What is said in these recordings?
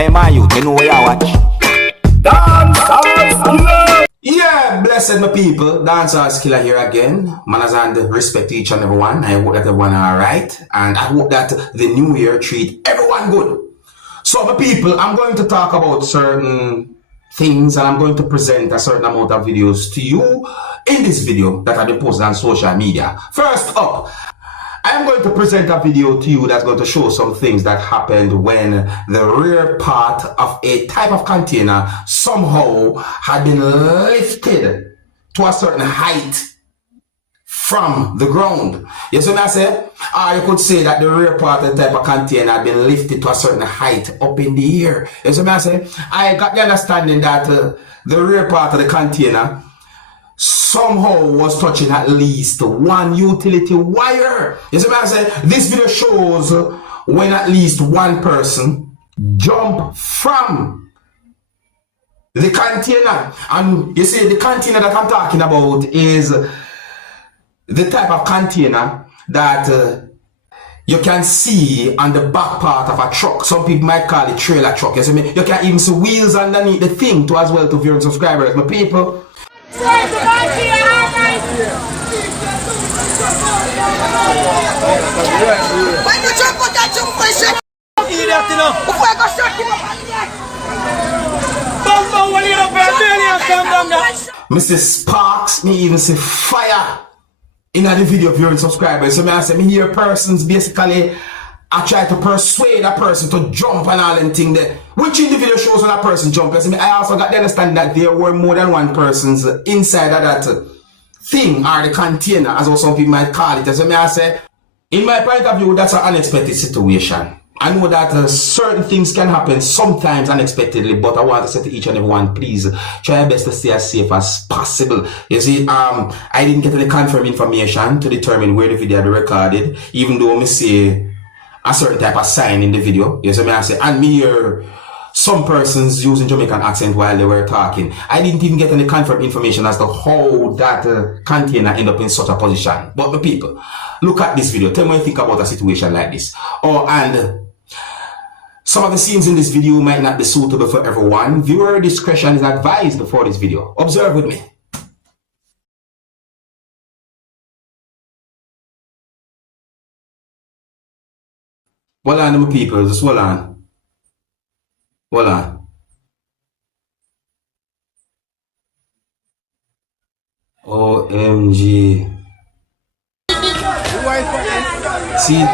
Hey man, you know where you watch? Dancehall skilla. Yeah, blessed my people. Dancehall skilla here again. Manners and respect to each and everyone. I hope that everyone are alright, and I hope that the new year treat everyone good. So my people, I'm going to talk about certain things, and I'm going to present a certain amount of videos to you in this video that I've been posted on social media. First up, I'm going to present a video to you that's going to show some things that happened when the rear part of a type of container somehow had been lifted to a certain height from the ground. You see what I say? Or you could say that the rear part of the type of container had been lifted to a certain height up in the air. You see what I say? I got the understanding that the rear part of the container somehow was touching at least one utility wire. You see what I'm saying? This video shows when at least one person jumped from the container. And you see, the container that I'm talking about is the type of container that you can see on the back part of a truck. Some people might call it trailer truck. You see me? You can even see wheels underneath the thing too as well to viewing subscribers. My people, Mr. Sparks, me even say fire in the video viewing subscribers. So I say me hear persons basically I try to persuade a person to jump and all them thing there. Which in the video shows when a person jump. I also got to understand that there were more than one persons inside of that thing or the container, as some people might call it. So I say, in my point of view, that's an unexpected situation. I know that certain things can happen sometimes unexpectedly, but I want to say to each and everyone, please try your best to stay as safe as possible. You see, I didn't get any confirmed information to determine where the video had been recorded, even though I say a certain type of sign in the video. You see me I say, and me hear some persons using Jamaican accent while they were talking. I didn't even get any confirmed information as to how that container ended up in such a position. But the people, look at this video. Tell me what you think about a situation like this. Oh, and some of the scenes in this video might not be suitable for everyone. Viewer discretion is advised before this video. Observe with me. Hold on, my people, just hold on. Hold on. OMG. See?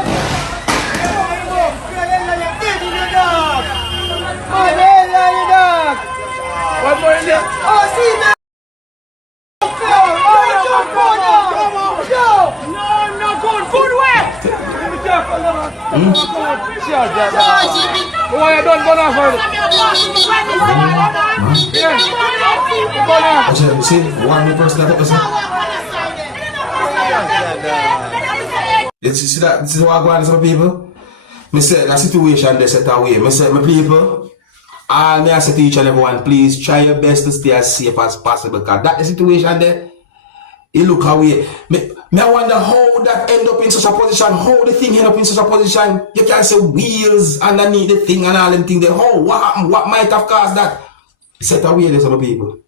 See, one person that you see that? This is what I go on to some people. I said that situation they set away. I said, my people, all me I say to each and everyone, please try your best to stay as safe as possible, because that the situation there, it look away. I wonder how that end up in such a position, how the thing end up in such a position. You can see wheels underneath the thing and all them things there. How, what happened? What might have caused that? Set away there, some people.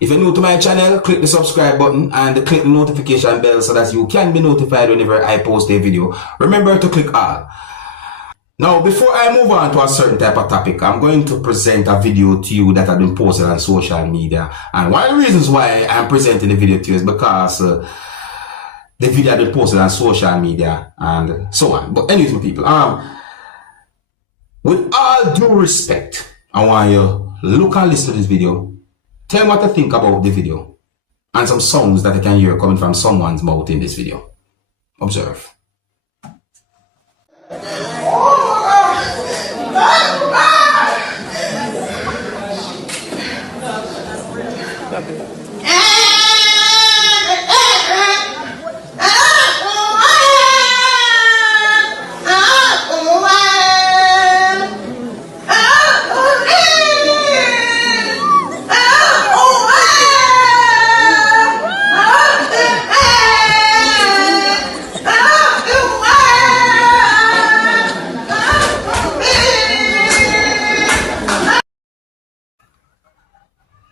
If you're new to my channel, click the subscribe button and click the notification bell so that you can be notified whenever I post a video. Remember to click all. Now, before I move on to a certain type of topic, I'm going to present a video to you that has been posted on social media. And one of the reasons why I'm presenting the video to you is because the video has been posted on social media and so on. But anyways, my people, with all due respect, I want you to look and listen to this video. Tell me what to think about the video and some sounds that I can hear coming from someone's mouth in this video. Observe.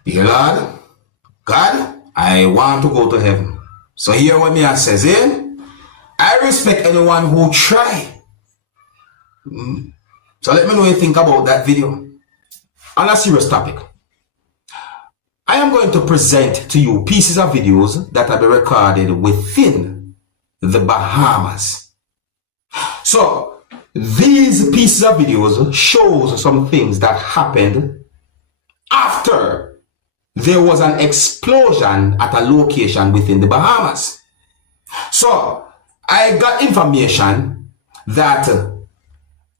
Dear Lord, God, I want to go to heaven. So here what me I says in, I respect anyone who try. So let me know what you think about that video. On a serious topic, I am going to present to you pieces of videos that have been recorded within the Bahamas. So these pieces of videos shows some things that happened after there was an explosion at a location within the Bahamas. So I got information that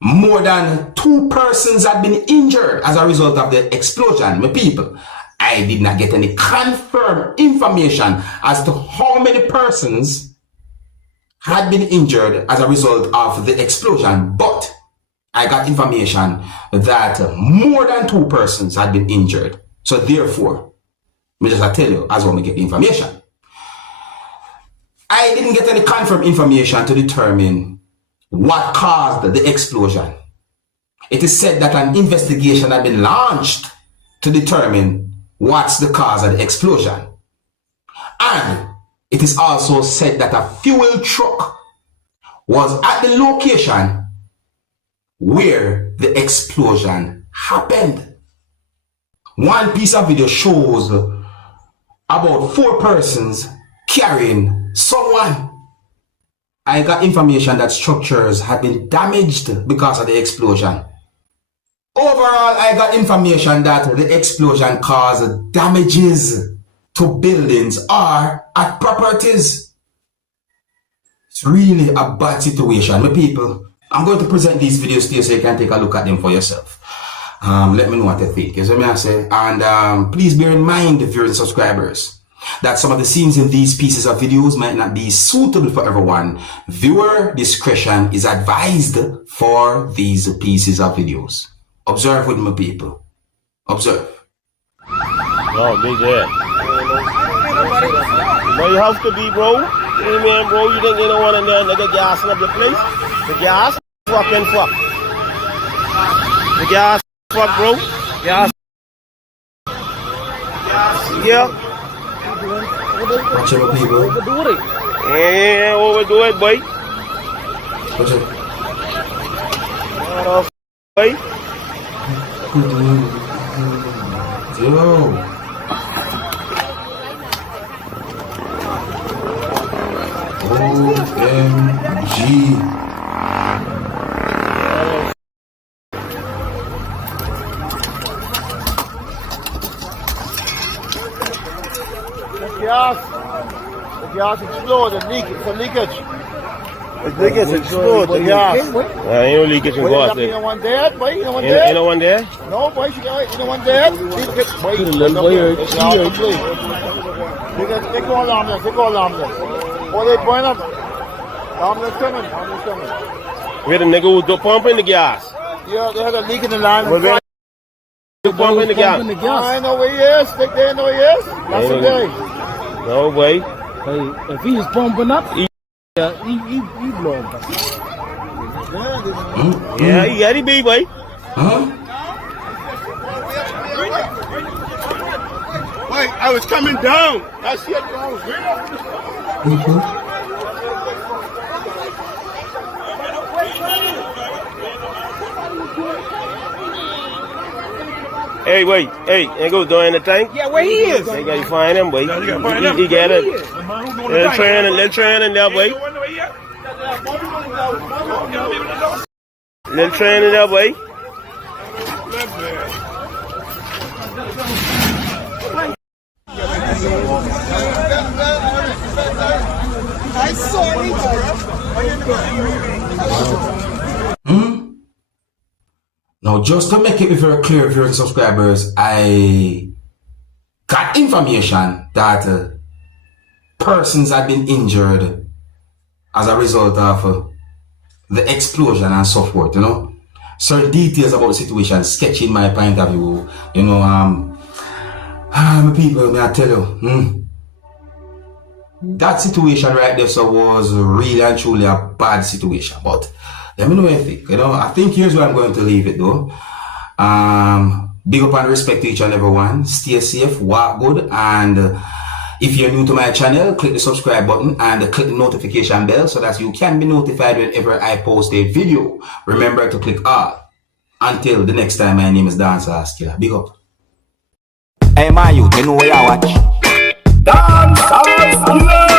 more than 2 persons had been injured as a result of the explosion. My people, I did not get any confirmed information as to how many persons had been injured as a result of the explosion, but I got information that more than 2 persons had been injured. So therefore, me just tell you as well me get the information. I didn't get any confirmed information to determine what caused the explosion. It is said that an investigation had been launched to determine what's the cause of the explosion. And it is also said that a fuel truck was at the location where the explosion happened. One piece of video shows about 4 persons carrying someone. I got information that structures had been damaged because of the explosion. Overall, I got information that the explosion caused damages to buildings or at properties. It's really a bad situation, my people. I'm going to present these videos to you so you can take a look at them for yourself. Let me know what you think. You see what I say? And please bear in mind, viewers and subscribers, that some of the scenes in these pieces of videos might not be suitable for everyone. Viewer discretion is advised for these pieces of videos. Observe with me, people. Observe. No, big head. Where you have to be, bro. Hey, man, bro, you think they don't want to know nigga gassing up the place? The gas fucking fuck. The gas fuck, bro. Gas. Yeah. Watch out, people. Overdo it. Yeah, overdo it, boy. Watch out. What the boy? Yo. OMG. The gas exploded, it's a leakage. The leakage exploded, the gas. Ain't no leakage in gas. You know one dead, boy? You know one Ain't dead? no one there? No, boy, you know one dead? Boy, they go alarm this, they go alarm this. Oh, they burn up. Alarm coming, alarm coming. Where the nigga who pumping the gas? Yeah, they had a leak in the line. Who pumping the gas? I know where he is. They know where he is. That's the day. No way. Hey, if he's pumping up, he blowing up. Yeah, he got it, big boy. Wait, I was coming down. I see it wrong. Hey, wait, hey, ain't go down in the tank? Yeah, where he is? They got to find him, boy. He got it. Let's train in there, boy. Let's train in there, boy. I saw you, Now, just to make it very clear, viewers and subscribers, I got information that persons had been injured as a result of the explosion and so forth, you know. Certain details about the situation, sketching my point of view, you know, my people, may I tell you, that situation right there so was really and truly a bad situation, but let me know what you think. You know, I think here's where I'm going to leave it though. Big up and respect to each and everyone. Stay safe, walk good, and if you're new to my channel, click the subscribe button and click the notification bell so that you can be notified whenever I post a video. Remember to click all. Until the next time, my name is Dancehall Skilla. Big up. Hey, my youth, you know where I watch. Dancehall Skilla.